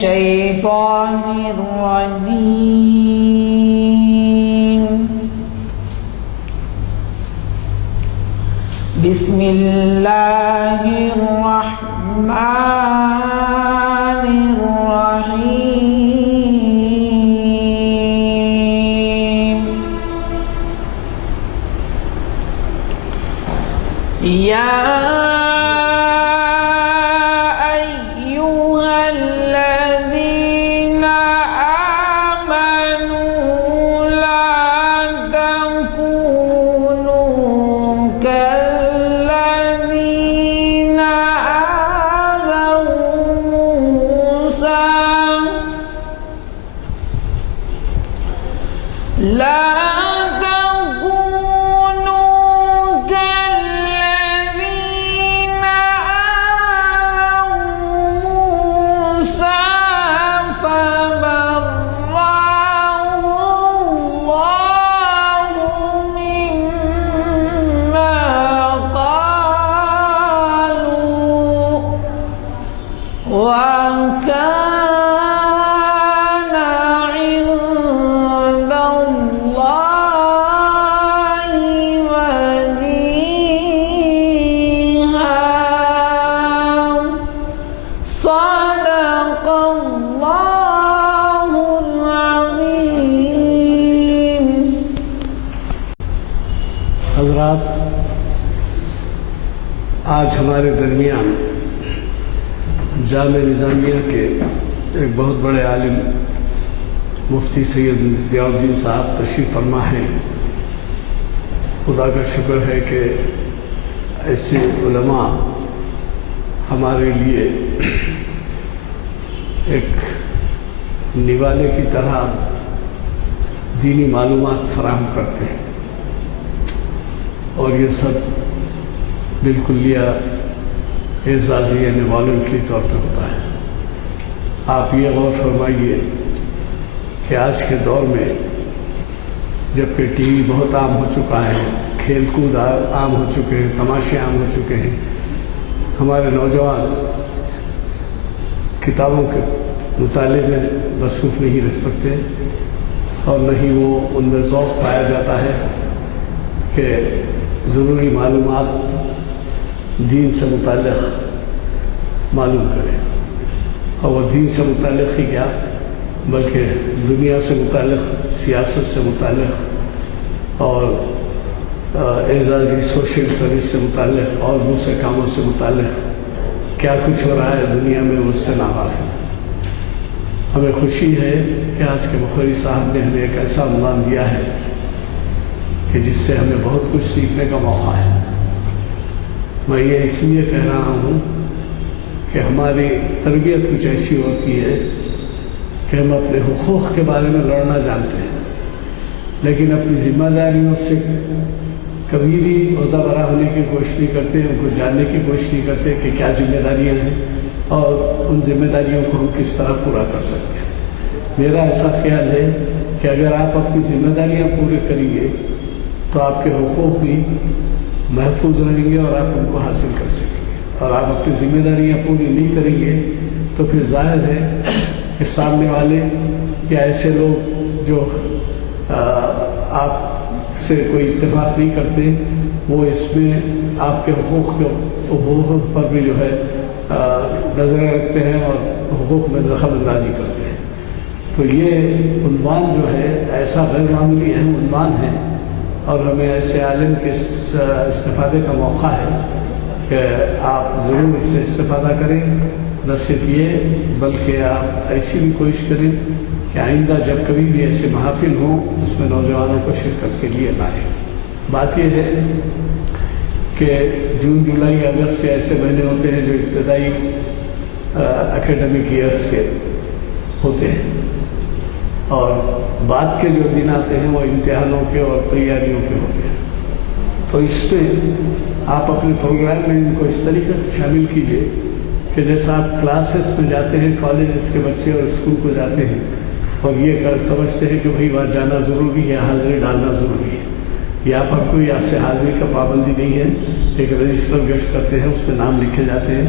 الشيطان الرجيم. بسم الله الرحمن الرحيم. حضرات، آج ہمارے درمیان جامعہ نظامیہ کے ایک بہت بڑے عالم مفتی سید ضیاء الدین صاحب تشریف فرما ہیں۔ خدا کا شکر ہے کہ ایسے علماء ہمارے لیے ایک نوالے کی طرح دینی معلومات فراہم کرتے ہیں، اور یہ سب بالکلیہ اعزازی یعنی والنٹری طور پہ ہوتا ہے۔ آپ یہ غور فرمائیے کہ آج کے دور میں جبکہ ٹی وی بہت عام ہو چکا ہے، کھیل کود عام ہو چکے ہیں، تماشے عام ہو چکے ہیں، ہمارے نوجوان کتابوں کے مطالعے میں مصروف نہیں رہ سکتے، اور نہ ہی وہ ان میں ذوق پایا جاتا ہے کہ ضروری معلومات دین سے متعلق معلوم کریں، اور وہ دین سے متعلق ہی کیا بلکہ دنیا سے متعلق، سیاست سے متعلق، اور اعزازی سوشل سروس سے متعلق اور دوسرے کاموں سے متعلق کیا کچھ ہو رہا ہے دنیا میں وہ اس سے ناواقف ہے۔ ہمیں خوشی ہے کہ آج کے مخری صاحب نے ہمیں ایک ایسا عنوان دیا ہے کہ جس سے ہمیں بہت کچھ سیکھنے کا موقع ہے۔ میں یہ اس لیے کہہ رہا ہوں کہ ہماری تربیت کچھ ایسی ہوتی ہے کہ ہم اپنے حقوق کے بارے میں لڑنا جانتے ہیں، لیکن اپنی ذمہ داریوں سے کبھی بھی عہدہ برا ہونے کی کوشش نہیں کرتے، ان کو جاننے کی کوشش نہیں کرتے کہ کیا ذمہ داریاں ہیں اور ان ذمہ داریوں کو ہم کس طرح پورا کر سکتے ہیں۔ میرا ایسا خیال ہے کہ اگر آپ اپنی ذمہ داریاں پورے کریں گے تو آپ کے حقوق بھی محفوظ رہیں گے اور آپ ان کو حاصل کر سکیں گے، اور آپ اپنی ذمہ داریاں پوری نہیں کریں گے تو پھر ظاہر ہے کہ سامنے والے یا ایسے لوگ جو آپ سے کوئی اتفاق نہیں کرتے وہ اس میں آپ کے حقوق پر بھی جو ہے نظریں رکھتے ہیں اور حقوق میں دخل اندازی کرتے ہیں۔ تو یہ عنوان جو ہے ایسا غیر معمولی اہم عنوان ہے، اور ہمیں ایسے عالم کے استفادے کا موقع ہے کہ آپ ضرور اس سے استفادہ کریں۔ نہ صرف یہ بلکہ آپ ایسی بھی کوشش کریں کہ آئندہ جب کبھی بھی ایسے محافل ہوں اس میں نوجوانوں کو شرکت کے لیے لائیں۔ بات یہ ہے کہ جون، جولائی، اگست کے ایسے مہینے ہوتے ہیں جو ابتدائی اکیڈمک ایئرس کے ہوتے ہیں، اور بعد کے جو دن آتے ہیں وہ امتحانوں کے اور تیاریوں کے ہوتے ہیں۔ تو اس پہ آپ اپنے پروگرام میں ان کو اس طریقے سے شامل کیجئے کہ جیسا آپ کلاسز میں جاتے ہیں، کالجز کے بچے اور اسکول کو جاتے ہیں اور یہ سمجھتے ہیں کہ بھئی وہاں جانا ضروری ہے، حاضری ڈالنا ضروری ہے۔ یہاں پر کوئی آپ سے حاضری کا پابندی نہیں ہے، ایک رجسٹر گشت کرتے ہیں، اس میں نام لکھے جاتے ہیں،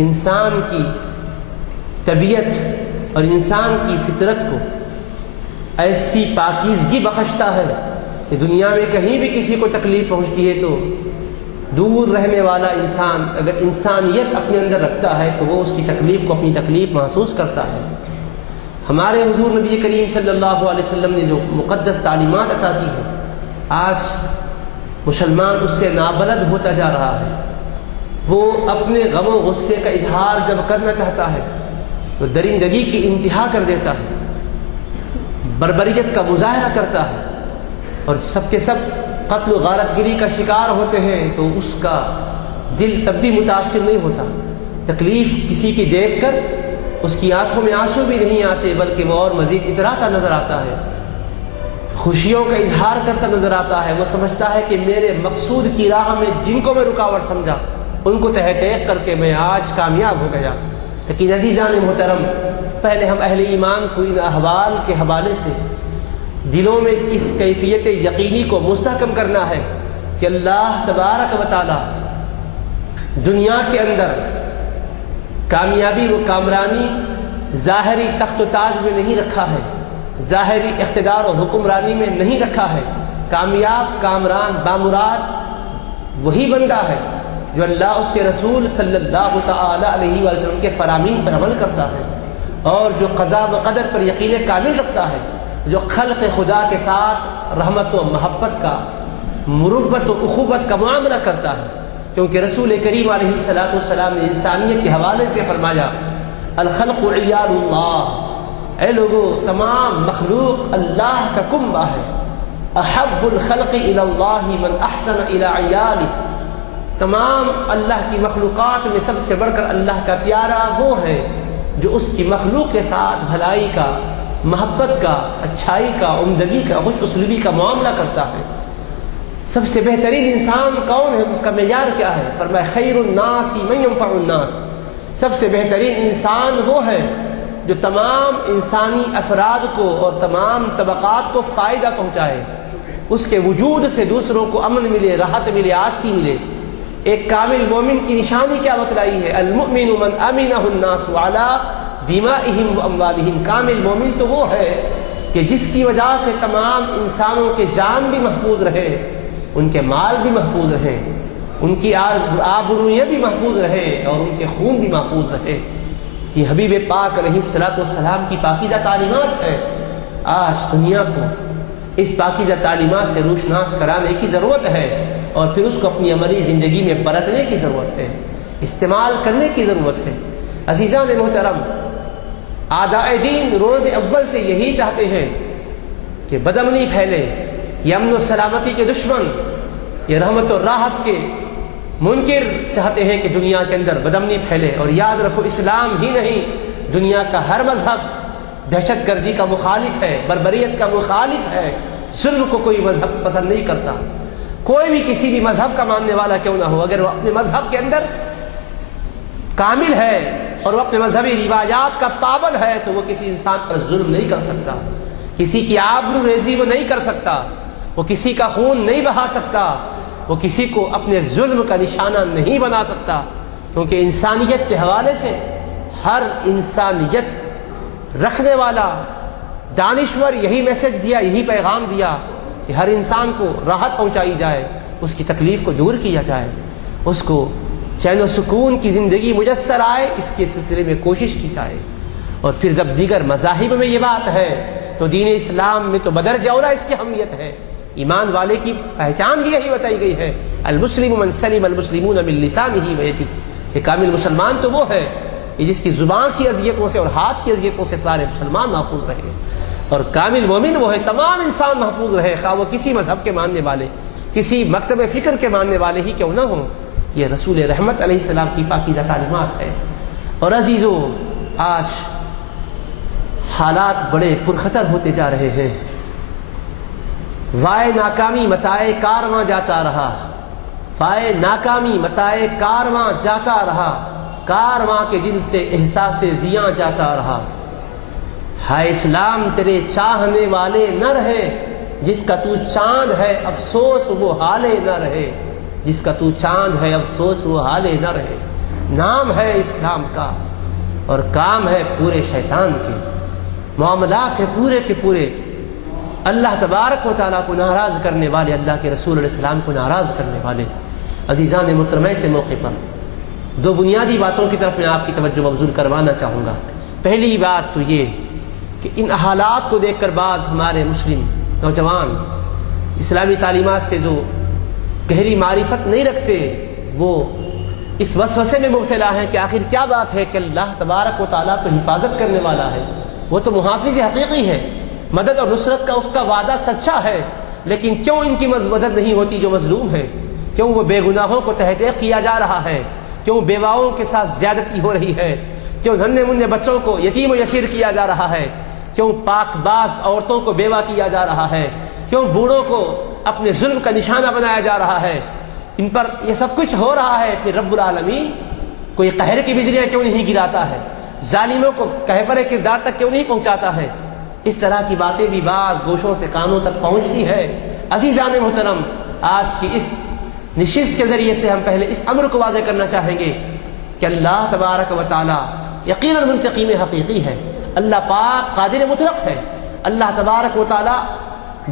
انسان کی طبیعت اور انسان کی فطرت کو ایسی پاکیزگی بخشتا ہے کہ دنیا میں کہیں بھی کسی کو تکلیف پہنچتی ہے تو دور رہنے والا انسان اگر انسانیت اپنے اندر رکھتا ہے تو وہ اس کی تکلیف کو اپنی تکلیف محسوس کرتا ہے۔ ہمارے حضور نبی کریم صلی اللہ علیہ وسلم نے جو مقدس تعلیمات عطا کی ہیں، آج مسلمان اس سے نابلد ہوتا جا رہا ہے۔ وہ اپنے غم و غصے کا اظہار جب کرنا چاہتا ہے تو درندگی کی انتہا کر دیتا ہے، بربریت کا مظاہرہ کرتا ہے، اور سب کے سب قتل و غارت گری کا شکار ہوتے ہیں تو اس کا دل تب بھی متاثر نہیں ہوتا۔ تکلیف کسی کی دیکھ کر اس کی آنکھوں میں آنسو بھی نہیں آتے، بلکہ وہ اور مزید اتراتا نظر آتا ہے، خوشیوں کا اظہار کرتا نظر آتا ہے۔ وہ سمجھتا ہے کہ میرے مقصود کی راہ میں جن کو میں رکاوٹ سمجھا ان کو تحقیق کر کے میں آج کامیاب ہو گیا۔ لیکن عزیزان محترم، پہلے ہم اہل ایمان کو ان احوال کے حوالے سے دلوں میں اس کیفیت یقینی کو مستحکم کرنا ہے کہ اللہ تبارک و تعالی دنیا کے اندر کامیابی و کامرانی ظاہری تخت و تاج میں نہیں رکھا ہے، ظاہری اقتدار و حکمرانی میں نہیں رکھا ہے۔ کامیاب کامران بامراد وہی بندہ ہے جو اللہ اس کے رسول صلی اللہ تعالی علیہ وسلم کے فرامین پر عمل کرتا ہے، اور جو قضاء و قدر پر یقین کامل رکھتا ہے، جو خلق خدا کے ساتھ رحمت و محبت کا، مروت و اخوت کا معاملہ کرتا ہے۔ کیونکہ رسول کریم علیہ الصلوۃ والسلام نے انسانیت کے حوالے سے فرمایا الخلق عیال اللہ، اے لوگو تمام مخلوق اللہ کا کنبہ ہے۔ احب الخلق الی اللہ من احسن الی عیالہ، تمام اللہ کی مخلوقات میں سب سے بڑھ کر اللہ کا پیارا وہ ہے جو اس کی مخلوق کے ساتھ بھلائی کا، محبت کا، اچھائی کا، عمدگی کا، خوش اسلوبی کا معاملہ کرتا ہے۔ سب سے بہترین انسان کون ہے، اس کا معیار کیا ہے؟ فرمایا خیر الناس من ينفع الناس، سب سے بہترین انسان وہ ہے جو تمام انسانی افراد کو اور تمام طبقات کو فائدہ پہنچائے، اس کے وجود سے دوسروں کو امن ملے، راحت ملے، آستی ملے۔ ایک کامل مومن کی نشانی کیا بتلائی ہے؟ المؤمن من امنہ الناس علی دمائہم و اموالہم، کامل مومن تو وہ ہے کہ جس کی وجہ سے تمام انسانوں کے جان بھی محفوظ رہے، ان کے مال بھی محفوظ رہے، ان کی آبروئیں بھی محفوظ رہے، اور ان کے خون بھی محفوظ رہے۔ یہ حبیب پاک علیہ الصلوۃ والسلام کی پاکیزہ تعلیمات ہے۔ آج دنیا کو اس پاکیزہ تعلیمات سے روشناس کرانے کی ضرورت ہے، اور پھر اس کو اپنی عملی زندگی میں برتنے کی ضرورت ہے، استعمال کرنے کی ضرورت ہے۔ عزیزان محترم، اعداء دین روز اول سے یہی چاہتے ہیں کہ بدامنی پھیلے، یہ امن و سلامتی کے دشمن، یہ رحمت و راحت کے منکر چاہتے ہیں کہ دنیا کے اندر بدامنی پھیلے۔ اور یاد رکھو، اسلام ہی نہیں، دنیا کا ہر مذہب دہشت گردی کا مخالف ہے، بربریت کا مخالف ہے، ظلم کو کوئی مذہب پسند نہیں کرتا۔ کوئی بھی کسی بھی مذہب کا ماننے والا کیوں نہ ہو، اگر وہ اپنے مذہب کے اندر کامل ہے اور وہ اپنے مذہبی روایات کا پابند ہے تو وہ کسی انسان پر ظلم نہیں کر سکتا، کسی کی آبرو ریزی وہ نہیں کر سکتا، وہ کسی کا خون نہیں بہا سکتا، وہ کسی کو اپنے ظلم کا نشانہ نہیں بنا سکتا۔ کیونکہ انسانیت کے حوالے سے ہر انسانیت رکھنے والا دانشور یہی میسج دیا، یہی پیغام دیا کہ ہر انسان کو راحت پہنچائی جائے، اس کی تکلیف کو دور کیا جائے، اس کو چین و سکون کی زندگی میسر آئے، اس کے سلسلے میں کوشش کی جائے۔ اور پھر جب دیگر مذاہب میں یہ بات ہے تو دین اسلام میں تو بدرجہ اولا اس کی اہمیت ہے۔ ایمان والے کی پہچان ہی یہی بتائی گئی ہے، المسلم من سلم المسلمون من لسانہ و یدہ، کہ کامل مسلمان تو وہ ہے کہ جس کی زبان کی اذیتوں سے اور ہاتھ کی اذیتوں سے سارے مسلمان محفوظ رہے، اور کامل مومن وہ ہے تمام انسان محفوظ رہے، خواہ وہ کسی مذہب کے ماننے والے، کسی مکتب فکر کے ماننے والے ہی کیوں نہ ہوں۔ یہ رسول رحمت علیہ السلام کی پاکیزہ تعلیمات ہے۔ اور عزیزو، آج حالات بڑے پرخطر ہوتے جا رہے ہیں۔ وائے ناکامی متائے کارواں جاتا رہا، وائے ناکامی متائے کارواں جاتا رہا، کارواں کے دل سے احساس زیاں جاتا رہا۔ ہائے اسلام تیرے چاہنے والے نہ رہے، جس کا تو چاند ہے افسوس وہ حالے نہ رہے، جس کا تو چاند ہے افسوس وہ حالے نہ رہے۔ نام ہے اسلام کا اور کام ہے پورے شیطان کے، معاملات ہیں پورے کے پورے اللہ تبارک و تعالیٰ کو ناراض کرنے والے، اللہ کے رسول علیہ السلام کو ناراض کرنے والے۔ عزیزان محترمہ، سے موقع پر دو بنیادی باتوں کی طرف میں آپ کی توجہ مبذول کروانا چاہوں گا۔ پہلی بات تو یہ کہ ان حالات کو دیکھ کر بعض ہمارے مسلم نوجوان اسلامی تعلیمات سے جو گہری معرفت نہیں رکھتے، وہ اس وسوسے میں مبتلا ہیں کہ آخر کیا بات ہے کہ اللہ تبارک و تعالیٰ کو حفاظت کرنے والا ہے، وہ تو محافظ حقیقی ہے، مدد اور نصرت کا اس کا وعدہ سچا ہے، لیکن کیوں ان کی مدد نہیں ہوتی جو مظلوم ہے؟ کیوں وہ بے گناہوں کو تحت کیا جا رہا ہے؟ کیوں بیواؤں کے ساتھ زیادتی ہو رہی ہے؟ کیوں ننھے منھے بچوں کو یتیم و یسیر کیا جا رہا ہے؟ کیوں پاک باز عورتوں کو بیوہ کیا جا رہا ہے؟ کیوں بوڑھوں کو اپنے ظلم کا نشانہ بنایا جا رہا ہے؟ ان پر یہ سب کچھ ہو رہا ہے، پھر رب العالمین کوئی قہر کی بجلیاں کیوں نہیں گراتا ہے؟ ظالموں کو کہفر کردار تک کیوں نہیں پہنچاتا ہے؟ اس طرح کی باتیں بھی بعض گوشوں سے کانوں تک پہنچتی ہے۔ عزیزان محترم، آج کی اس نشست کے ذریعے سے ہم پہلے اس امر کو واضح کرنا چاہیں گے کہ اللہ تبارک و تعالی یقیناً منتقم حقیقی ہے، اللہ پاک قادر مطلق ہے، اللہ تبارک و تعالی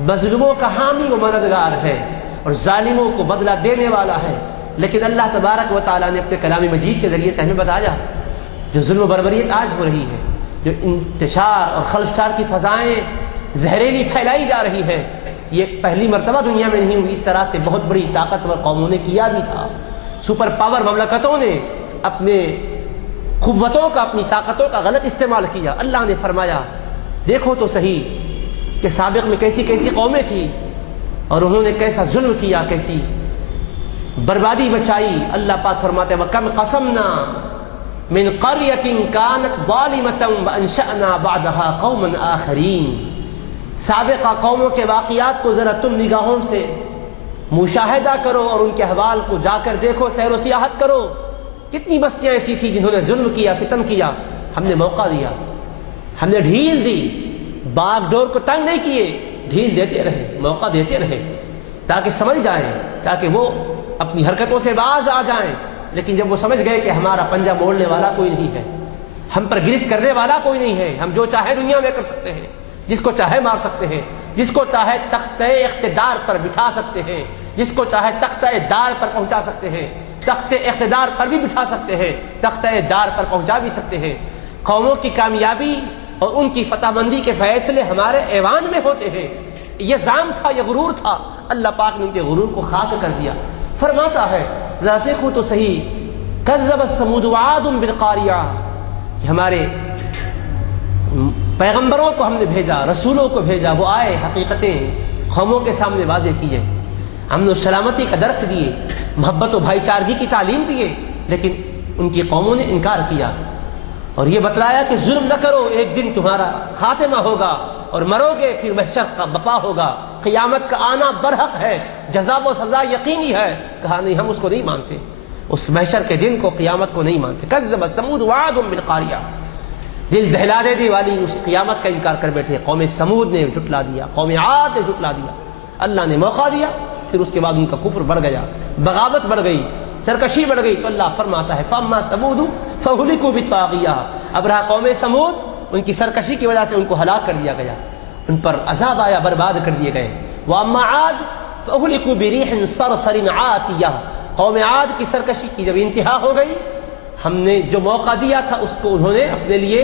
مظلوموں کا حامی و مددگار ہے اور ظالموں کو بدلہ دینے والا ہے۔ لیکن اللہ تبارک و تعالی نے اپنے کلام مجید کے ذریعے سے ہمیں بتایا، جو ظلم و بربریت آج ہو رہی ہے، جو انتشار اور خلفشار کی فضائیں زہریلی پھیلائی جا رہی ہے، یہ پہلی مرتبہ دنیا میں نہیں ہوئی۔ اس طرح سے بہت بڑی طاقتور قوموں نے کیا بھی تھا، سپر پاور مملکتوں نے اپنے قوتوں کا، اپنی طاقتوں کا غلط استعمال کیا۔ اللہ نے فرمایا دیکھو تو صحیح کہ سابق میں کیسی کیسی قومیں تھیں اور انہوں نے کیسا ظلم کیا، کیسی بربادی مچائی۔ اللہ پاک فرماتے ہیں وَكَمْ قَسَمْنَا مِنْ قَرْيَةٍ كَانَتْ ظَالِمَةً وَأَنشَأْنَا بَعْدَهَا قَوْمًا آخَرِينَ۔ سابقہ قوموں کے واقعات کو ذرا تم نگاہوں سے مشاہدہ کرو اور ان کے احوال کو جا کر دیکھو، سیر و سیاحت کرو۔ کتنی بستیاں ایسی تھیں جنہوں نے ظلم کیا، ستم کیا، ہم نے موقع دیا، ہم نے ڈھیل دی، باغ ڈور کو تنگ نہیں کیے، ڈھیل دیتے رہے، موقع دیتے رہے تاکہ سمجھ جائیں، تاکہ وہ اپنی حرکتوں سے باز آ جائیں۔ لیکن جب وہ سمجھ گئے کہ ہمارا پنجہ موڑنے والا کوئی نہیں ہے، ہم پر گرفت کرنے والا کوئی نہیں ہے، ہم جو چاہے دنیا میں کر سکتے ہیں، جس کو چاہے مار سکتے ہیں، جس کو چاہے تختہ اقتدار پر بٹھا سکتے ہیں، جس کو چاہے تختہ دار پر پہنچا سکتے ہیں، تخت اقتدار پر بھی بٹھا سکتے ہیں، تختہ دار پر پہنچا بھی سکتے ہیں۔ قوموں کی کامیابی اور ان کی فتح بندی کے فیصلے ہمارے ایوان میں ہوتے ہیں۔ یہ زعم تھا، یہ غرور تھا، اللہ پاک نے ان کے غرور کو خاک کر دیا۔ فرماتا ہے ذرا دیکھو تو صحیح کذبت ثمود وعاد بالقاریہ، کہ ہمارے پیغمبروں کو ہم نے بھیجا، رسولوں کو بھیجا، وہ آئے، حقیقتیں قوموں کے سامنے واضح کیے، امن و سلامتی کا درس دیے، محبت و بھائی چارگی کی تعلیم دیے، لیکن ان کی قوموں نے انکار کیا اور یہ بتلایا کہ ظلم نہ کرو، ایک دن تمہارا خاتمہ ہوگا اور مرو گے، پھر محشر کا بپا ہوگا، قیامت کا آنا برحق ہے، جزا و سزا یقینی ہے۔ کہا نہیں، ہم اس کو نہیں مانتے، اس محشر کے دن کو، قیامت کو نہیں مانتے۔ کذبت ثمود وعاد بالقاریہ، دل دہلا دے والی اس قیامت کا انکار کر بیٹھے۔ قوم سمود نے جھٹلا دیا، قوم عاد نے جھٹلا دیا، اللہ نے موقع دیا، پھر اس کے بعد ان کا کفر بڑھ گیا، بغاوت بڑھ گئی، سرکشی بڑھ گئی۔ تو اللہ فرماتا ہے فَأَمَّا ثَمُودُ فَأُهْلِكُوا بِالطَّاغِيَةِ، اب رہا قوم سمود، ان کی سرکشی کی وجہ سے ان کو ہلاک کر دیا گیا، ان پر عذاب آیا، برباد کر دیے گئے۔ وَأَمَّا عَادٌ فَأُهْلِكُوا بِرِيحٍ صَرْصَرٍ عَاتِيَةٍ، قوم عاد کی سرکشی کی جب انتہا ہو گئی، ہم نے جو موقع دیا تھا اس کو انہوں نے اپنے لیے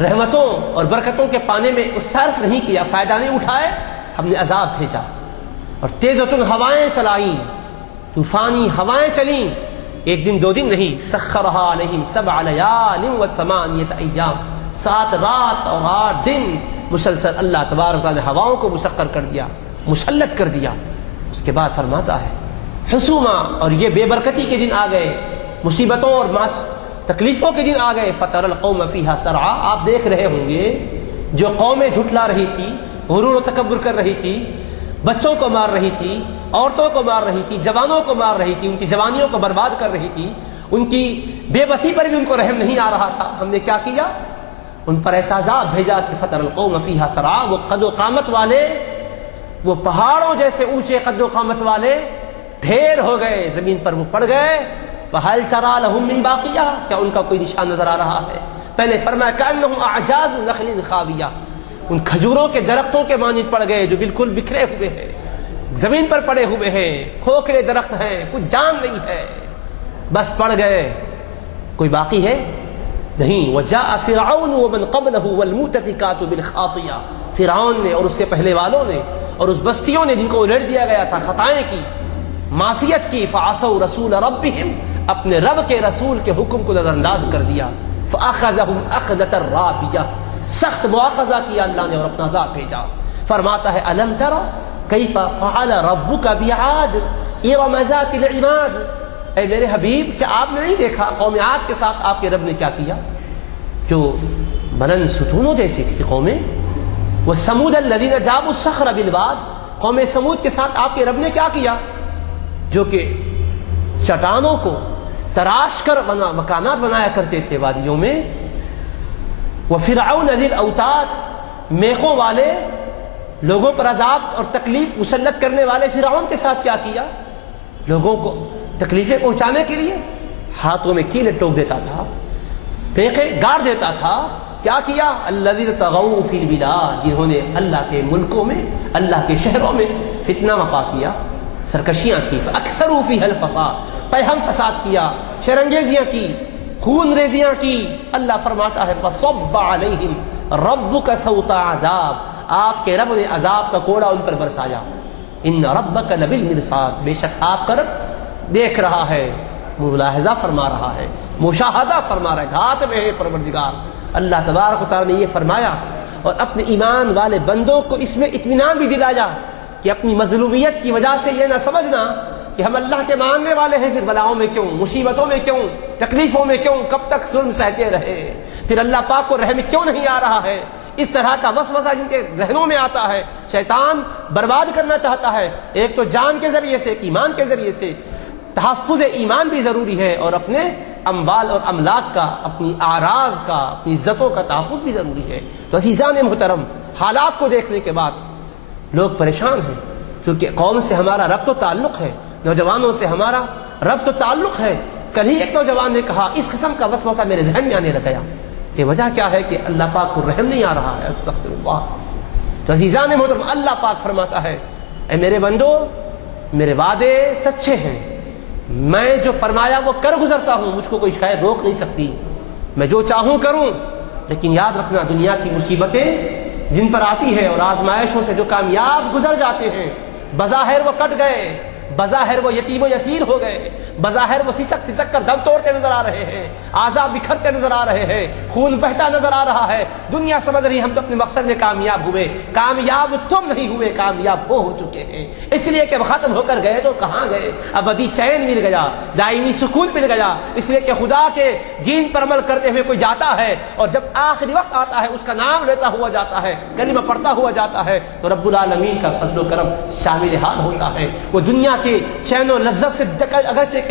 رحمتوں اور برکتوں کے پانے میں صرف نہیں کیا، فائدہ نہیں اٹھائے، ہم نے عذاب بھیجا اور تیزتن ہوائیں چلائیں، طوفانی ہوائیں چلیں، ایک دن دو دن نہیں، سخرھا علیہم 7 لیال و 8 ایام، 7 رات اور 8 دن مسلسل اللہ تبارک و تعالی نے ہواؤں کو مسخر کر دیا، مسلط کر دیا۔ اس کے بعد فرماتا ہے حسوما، اور یہ بے برکتی کے دن آ گئے، مصیبتوں اور تکلیفوں کے دن آ گئے۔ فَتَرَى الْقَوْمَ فِيهَا سَرْعَىٰ، آپ دیکھ رہے ہوں گے جو قومیں جھٹلا رہی تھی، غرور و تکبر کر رہی تھی، بچوں کو مار رہی تھی، عورتوں کو مار رہی تھی، جوانوں کو مار رہی تھی، ان کی جوانیوں کو برباد کر رہی تھی، ان کی بے بسی پر بھی ان کو رحم نہیں آ رہا تھا، ہم نے کیا کیا؟ ان پر ایسا عذاب بھیجا کہ فَتَرَى الْقَوْمَ فِيهَا سَرْعَىٰ، وہ قد و قامت والے، وہ پہاڑوں جیسے اونچے قد و قامت والے ڈھیر ہو گئے، زمین پر وہ پڑ گئے، فَهَلْ تَرَى لَهُم مِّن بَاقِيَةٍ، کیا ان کا کوئی نشان نظر آ رہا ہے؟ پہلے فرمایا كَأَنَّهُمْ أَعْجَازُ نَخْلٍ خَاوِيَةٍ، ان کھجوروں کے درختوں کے مانند پڑ گئے جو بالکل بکھرے ہوئے ہیں، زمین پر پڑے ہوئے ہیں، کھوکھلے درخت ہیں، کچھ جان نہیں ہے، بس پڑ گئے، کوئی باقی ہے نہیں۔ وَجَاءَ فِرْعَوْنُ وَمَنْ قَبْلَهُ وَالْمُؤْتَفِكَاتُ بِالْخَاطِئَةِ، فرعون نے اور اس سے پہلے والوں نے اور اس بستیوں نے جن کو الٹ دیا گیا تھا، خطائیں کی، معصیت کی، فَعَصَوْا رَسُولَ رَبِّهِمْ، اپنے رب کے رسول کے حکم کو نظر انداز کر دیا، فَأَخَذَهُمْ أَخْذَةً رَابِيَةً، سخت مواخذہ کیا اللہ نے اور اپنا عذاب بھیجا۔ فرماتا ہے أَلَمْ تَرَ كَيْفَ فَعَلَ رَبُّكَ بِعَادٍ إِرَمَ ذَاتِ الْعِمَادِ، اے میرے حبیب کیا آپ نے نہیں دیکھا قوم عاد کے ساتھ آپ کے رب نے کیا کیا، جو بلند ستونوں جیسی تھی قومیں۔ وَثَمُودَ الَّذِينَ جَابُوا الصَّخْرَ بِالْوَادِ، قوم سمود کے ساتھ آپ کے رب نے کیا کیا، جو کہ چٹانوں کو تراش کر مکانات بنایا کرتے تھے وادیوں میں۔ وَفِرْعَوْنَ ذِي الْأَوْتَادِ، میخوں والے، لوگوں پر عذاب اور تکلیف مسلط کرنے والے فرعون کے ساتھ کیا کیا، لوگوں کو تکلیفیں پہنچانے کے لیے ہاتھوں میں کیلیں ٹوک دیتا تھا، پھینکے گاڑ دیتا تھا۔ کیا کیا، الذین طغوا فی البلاد، جنہوں نے اللہ کے ملکوں میں، اللہ کے شہروں میں فتنہ مپا کیا، سرکشیاں کی، فاکثروا فیہا الفساد، پہم فساد کیا، شرنگیزیاں کی، خون ریزیاں کی۔ اللہ فرماتا ہے فصب علیہم ربک صوت عذاب، آپ کے رب نے عذاب کا کوڑا ان پر برسایا۔ ان ربک لبالمرصاد، بے شک آپ کا رب دیکھ رہا ہے، ملاحظہ فرما رہا ہے، مشاہدہ فرما رہا ہے، گھات میں ہے پروردگار۔ اللہ تبارک و تعالیٰ نے یہ فرمایا اور اپنے ایمان والے بندوں کو اس میں اطمینان بھی دلایا کہ اپنی مظلومیت کی وجہ سے یہ نہ سمجھنا کہ ہم اللہ کے ماننے والے ہیں، پھر بلاؤں میں کیوں، مصیبتوں میں کیوں، تکلیفوں میں کیوں، کب تک ظلم سہتے رہے، پھر اللہ پاک کو رحم کیوں نہیں آ رہا ہے۔ اس طرح کا وسوسہ جن کے ذہنوں میں آتا ہے، شیطان برباد کرنا چاہتا ہے، ایک تو جان کے ذریعے سے، ایمان کے ذریعے سے۔ تحفظ ایمان بھی ضروری ہے اور اپنے اموال اور املاک کا، اپنی اعراض کا، اپنی عزتوں کا تحفظ بھی ضروری ہے۔ تو عزیزان محترم، حالات کو دیکھنے کے بعد لوگ پریشان ہیں، کیونکہ قوم سے ہمارا ربط و تعلق ہے، نوجوانوں سے ہمارا ربط و تعلق ہے۔ کل ہی ایک نوجوان نے کہا اس قسم کا وسوسہ میرے ذہن میں آنے لگا کہ وجہ کیا ہے کہ اللہ پاک کو رحم نہیں آ رہا ہے، استغفر اللہ۔ تو عزیزان محترم، اللہ پاک فرماتا ہے اے میرے بندو، میرے وعدے سچے ہیں، میں جو فرمایا وہ کر گزرتا ہوں، مجھ کو کوئی شاید روک نہیں سکتی، میں جو چاہوں کروں۔ لیکن یاد رکھنا، دنیا کی مصیبتیں جن پر آتی ہے اور آزمائشوں سے جو کامیاب گزر جاتے ہیں، بظاہر وہ کٹ گئے، بظاہر وہ یتیم و یسیر ہو گئے، بظاہر وہ سسک سسک کر دم توڑتے نظر آ رہے ہیں، اعضاء بکھرتے نظر آ رہے ہیں، خون بہتا نظر آ رہا ہے، دنیا سمجھ رہی ہم تو اپنے مقصد میں کامیاب ہوئے، کامیاب تم نہیں ہوئے، کامیاب وہ ہو چکے ہیں، اس لیے کہ ختم ہو کر گئے تو کہاں گئے، ابدی چین مل گیا، دائمی سکون مل گیا، اس لیے کہ خدا کے دین پر عمل کرتے ہوئے کوئی جاتا ہے اور جب آخری وقت آتا ہے اس کا نام لیتا ہوا جاتا ہے، کلمہ پڑھتا ہوا جاتا ہے، تو رب العالمین کا فضل و کرم شامل حال ہوتا ہے۔ وہ دنیا کے چین و لذت سے اگرچہ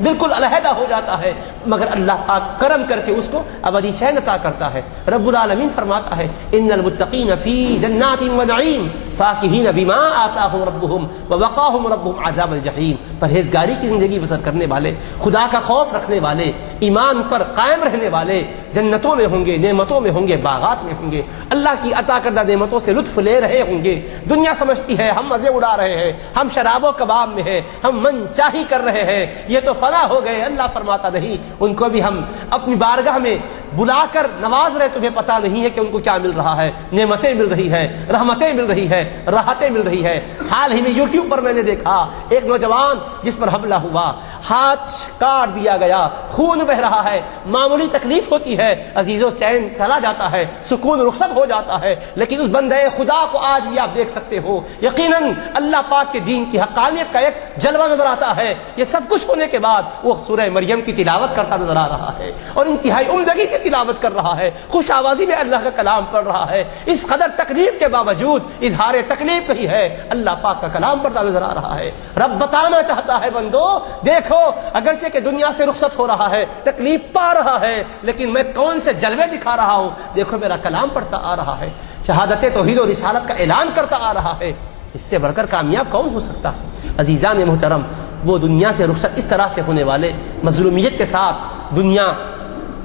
بالکل علیحدہ ہو جاتا ہے، مگر اللہ پاک کرم کر کے اس کو ابدی چین عطا کرتا ہے۔ رب العالمین فرماتا ہے ان المتقین فی جنات ونعیم فاکہین بما آتاہم ربہم ووقاہم ربہم عذاب الجحیم، پرہیزگاری کی زندگی بسر کرنے والے، خدا کا خوف رکھنے والے، ایمان پر قائم رہنے والے جنتوں میں ہوں گے، نعمتوں میں ہوں گے، باغات میں ہوں گے، اللہ کی عطا کردہ نعمتوں سے لطف لے رہے ہوں گے۔ دنیا سمجھتی ہے ہم مزے اڑا رہے ہیں، ہم شراب و کباب میں ہیں، ہم من چاہی کر رہے ہیں، یہ تو فنا ہو گئے۔ اللہ فرماتا نہیں، ان کو بھی ہم اپنی بارگاہ میں بلا کر نواز رہے، تمہیں پتہ نہیں ہے کہ ان کو کیا مل رہا ہے، نعمتیں مل رہی ہے، رحمتیں مل رہی ہے، راحتیں مل رہی ہے۔ حال ہی میں یوٹیوب پر میں نے دیکھا ایک نوجوان جس پر حملہ ہوا، ہاتھ کاٹ دیا گیا، خون بہ رہا ہے، معمولی تکلیف ہوتی ہے، عزیزو چین چلا جاتا ہے، سکون رخصت ہو جاتا ہے، لیکن اس بندے خدا کو آج بھی آپ دیکھ سکتے ہو، یقیناً اللہ پاک کے دین کی حقانیت کا ایک جلوہ نظر آتا ہے۔ یہ سب کچھ ہونے کے بعد وہ سورہ مریم کی تلاوت کرتا نظر آ رہا ہے اور انتہائی عمدگی سے تلاوت کر رہا ہے، خوش آوازی میں اللہ کا کلام پڑھ رہا ہے، اس قدر تکلیف کے باوجود اظہار تکلیف نہیں ہے، اللہ پاک کا کلام پڑھتا نظر آ رہا ہے۔ رب بتانا چاہتا ہے بندو دیکھو، اگرچہ کہ دنیا سے رخصت ہو رہا ہے، تکلیف پا رہا ہے، لیکن میں کون سے جلوے دکھا رہا ہوں، دیکھو میرا کلام پڑھتا آ رہا ہے، شہادت توحید و رسالت کا اعلان کرتا آ رہا ہے، اس سے بڑھ کر کامیاب کون ہو سکتا ہے؟ عزیزان محترم، وہ دنیا سے رخصت اس طرح سے ہونے والے مظلومیت کے ساتھ دنیا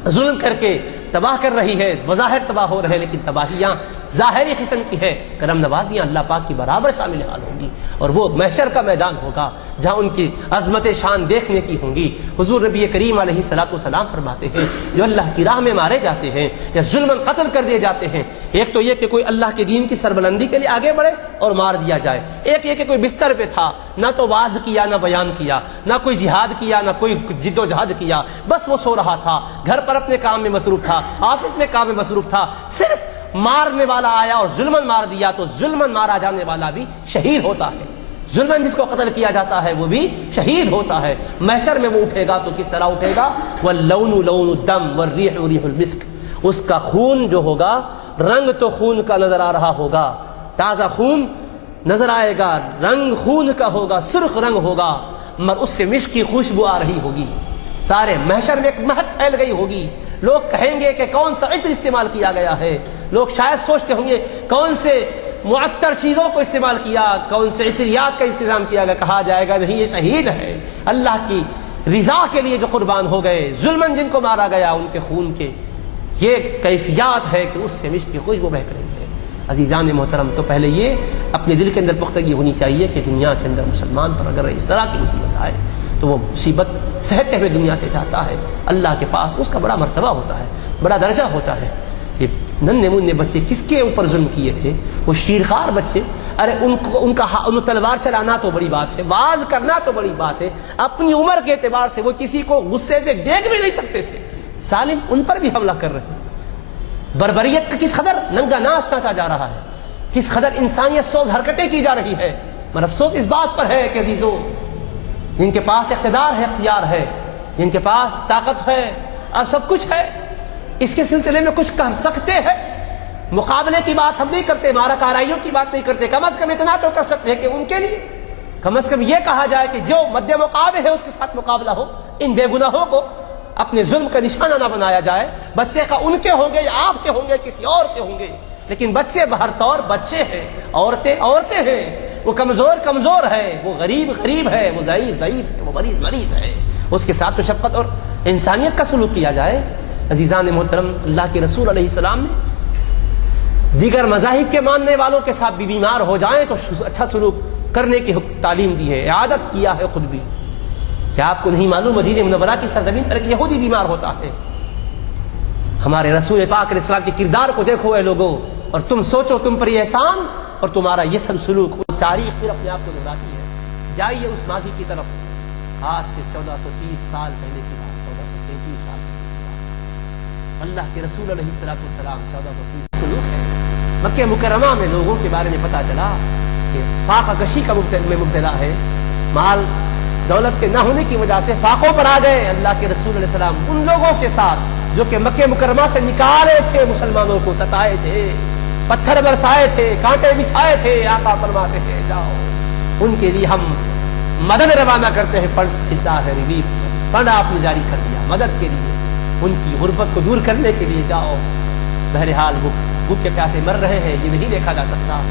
ظلم کر کے تباہ کر رہی ہے، بظاہر تباہ ہو رہے لیکن تباہیاں ظاہری قسم کی ہے، کرم نوازیاں اللہ پاک کی برابر شامل حال ہوں گی، اور وہ محشر کا میدان ہوگا جہاں ان کی عظمت شان دیکھنے کی ہوں گی۔ حضور نبی کریم علیہ الصلوۃ والسلام فرماتے ہیں جو اللہ کی راہ میں مارے جاتے ہیں یا ظلماً قتل کر دیے جاتے ہیں، ایک تو یہ کہ کوئی اللہ کے دین کی سربلندی کے لیے آگے بڑھے اور مار دیا جائے، ایک یہ کہ کوئی بستر پہ تھا، نہ تو واعظ کیا نہ بیان کیا، نہ کوئی جہاد کیا نہ کوئی جد و جہاد کیا، بس وہ سو رہا تھا، گھر پر اپنے کام میں مصروف تھا، آفس میں کام میں مصروف تھا، صرف مارنے والا آیا اور ظلماً مار دیا تو ظلماً مارا جانے والا بھی شہید ہوتا ہے، ظلماً جس کو قتل کیا جاتا ہے وہ بھی شہید ہوتا ہے۔ محشر میں وہ اٹھے گا تو کس طرح اٹھے گا؟ وَاللَّوْنُ لَوْنُ الدَّمِ وَالرِّيحُ رِيحُ الْمِسْكِ، اس کا خون جو ہوگا، رنگ تو خون کا نظر آ رہا ہوگا، تازہ خون نظر آئے گا، رنگ خون کا ہوگا، سرخ رنگ ہوگا، مگر اس سے مشک کی خوشبو آ رہی ہوگی، سارے محشر میں ایک مہک پھیل گئی ہوگی، لوگ کہیں گے کہ کون سا عطر استعمال کیا گیا ہے، لوگ شاید سوچتے ہوں گے کون سے معطر چیزوں کو استعمال کیا، کون سے عطریات کا انتظام کیا گیا، کہا جائے گا نہیں، یہ شہید ہے، اللہ کی رضا کے لیے جو قربان ہو گئے، ظلماً جن کو مارا گیا، ان کے خون کے یہ کیفیات ہے کہ اس سے مشک کی خوشبو بہک رہی ہے۔ عزیزان محترم، تو پہلے یہ اپنے دل کے اندر پختگی ہونی چاہیے کہ دنیا کے اندر مسلمان پر اگر اس طرح کی مصیبت آئے تو وہ مصیبت سہتے ہوئے دنیا سے جاتا ہے، اللہ کے پاس اس کا بڑا مرتبہ ہوتا ہے، بڑا درجہ ہوتا ہے۔ یہ ننھے منھے بچے کس کے اوپر ظلم کیے تھے؟ وہ شیرخوار بچے، ارے ان کا تلوار چلانا تو بڑی بات ہے، واز کرنا تو بڑی بات ہے، اپنی عمر کے اعتبار سے وہ کسی کو غصے سے دیکھ بھی نہیں سکتے تھے، سالم ان پر بھی حملہ کر رہے ہیں۔ بربریت کا کس قدر ننگا ناچ ناچا جا رہا ہے، کس قدر انسانیت سوز حرکتیں کی جا رہی ہے، مگر افسوس اس بات پر ہے کہ عزیزوں، جن کے پاس اقتدار ہے، اختیار ہے، جن کے پاس طاقت ہے اور سب کچھ ہے، اس کے سلسلے میں کچھ کر سکتے ہیں، مقابلے کی بات ہم نہیں کرتے، مارا کارائیوں کی بات نہیں کرتے، کم از کم اتنا تو کر سکتے ہیں کہ ان کے لیے کم از کم یہ کہا جائے کہ جو مد مقابل ہے اس کے ساتھ مقابلہ ہو، ان بے گناہوں کو اپنے ظلم کا نشانہ نہ بنایا جائے، بچے کا ان کے ہوں گے یا آپ کے ہوں گے، کسی اور کے ہوں گے، لیکن بچے بہر طور بچے ہیں، عورتیں ہیں، وہ کمزور ہے، وہ غریب ہے، وہ ضعیف ہے، وہ مریض ہے، اس کے ساتھ تو شفقت اور انسانیت کا سلوک کیا جائے۔ عزیزان محترم، اللہ کے رسول علیہ السلام نے دیگر مذاہب کے ماننے والوں کے ساتھ بھی بیمار ہو جائیں تو اچھا سلوک کرنے کی تعلیم دی ہے، اعادت کیا ہے خود بھی۔ کیا آپ کو نہیں معلوم مدینہ منورہ کی سرزمین پر ایک یہودی بیمار ہوتا ہے؟ ہمارے رسول پاک علیہ السلام کے کردار کو دیکھو اے لوگوں، اور تم سوچو تم پر یہ احسان اور تمہارا یہ سب سلوک، تاریخ پھر اپنے آپ کو دہراتی ہے۔ جائیے اس ماضی کی طرف، آج سے 1430 سال پہلے کی بات، 1433 سال پہلے کی بات، اللہ کے رسول علیہ السلام 1430 سلوک ہے۔ مکہ مکرمہ میں لوگوں کے بارے میں پتا چلا کہ فاقہ کشی کا میں مبتلا ہے، مال دولت کے نہ ہونے کی وجہ سے فاقوں پر آ گئے۔ اللہ کے رسول علیہ السلام ان لوگوں کے ساتھ جو کہ مکہ مکرمہ سے نکالے تھے، مسلمانوں کو ستائے تھے، پتھر برسائے تھے، کانٹے بچھائے تھے، آقا فرماتے تھے جاؤ ان کے لیے ہم مدد روانہ کرتے ہیں، فنڈز ہے، ریلیف فنڈ آپ نے جاری کر دیا مدد کے لیے، ان کی غربت کو دور کرنے کے لیے جاؤ۔ بہرحال وہ بھوک کے پیاسے مر رہے ہیں، یہ نہیں دیکھا جا سکتا۔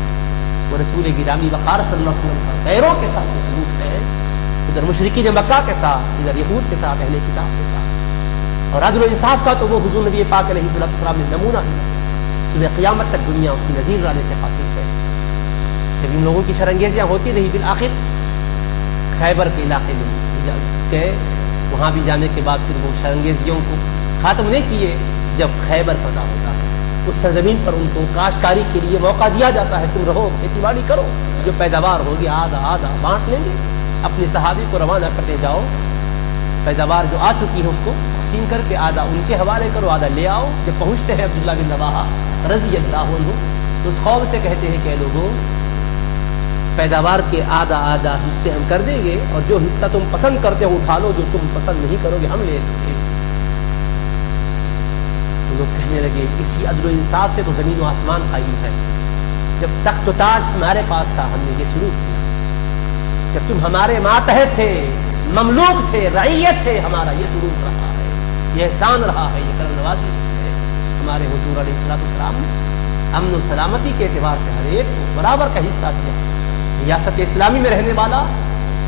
وہ رسول گرامی وقار صلی اللہ علیہ وسلم کا غیروں کے ساتھ سلوک ہے، ادھر مشرکین مکہ کے ساتھ، ادھر یہود کے ساتھ، اہل کتاب کے ساتھ، اور عدل و انصاف کا تو وہ حضور نبی پاک علیہ السلام نے نمونہ دیا، صبح قیامت تک دنیا اس کی نظیر لانے سے حاصل ہے۔ جب ان لوگوں کی شرنگیزیاں ہوتی رہی، بالآخر خیبر کے علاقے میں گئے، وہاں بھی جانے کے بعد پھر وہ شرنگیزیوں کو ختم نہیں کیے۔ جب خیبر فتح ہوتا ہے، اس سرزمین پر ان کو کاشتکاری کے لیے موقع دیا جاتا ہے، تم رہو، کھیتی باڑی کرو، جو پیداوار ہوگی آدھا بانٹ لیں گے، اپنے صحابی کو روانہ کرتے جاؤ، پیداوار جو آ چکی ہے اس کو تقسیم کر کے آدھا ان کے حوالے کرو، آدھا لے آؤ۔ جب پہنچتے ہیں عبداللہ بن رواحہ رضی اللہ عنہ تو اس قوم سے کہتے ہیں کہ اے لوگوں، پیداوار کے آدھا حصے ہم کر دیں گے، اور جو حصہ تم پسند کرتے ہو اٹھا لو، جو تم پسند نہیں کرو گے ہم لے لیں گے۔ تو لوگ کہنے لگے اسی عدل و انصاف سے تو زمین و آسمان قائم ہے، جب تخت و تاج ہمارے پاس تھا ہم نے یہ سلوک کیا، جب تم ہمارے ماتحت تھے، مملوک تھے، رعیت تھے، ہمارا یہ سلوک رہا ہے، یہ احسان رہا ہے، یہ کرم نوازی ہے۔ ہمارے حضور علیہ السلام نے امن و سلامتی کے اعتبار سے ہر ایک کو برابر کا حصہ دیا۔ ریاست اسلامی میں رہنے والا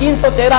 313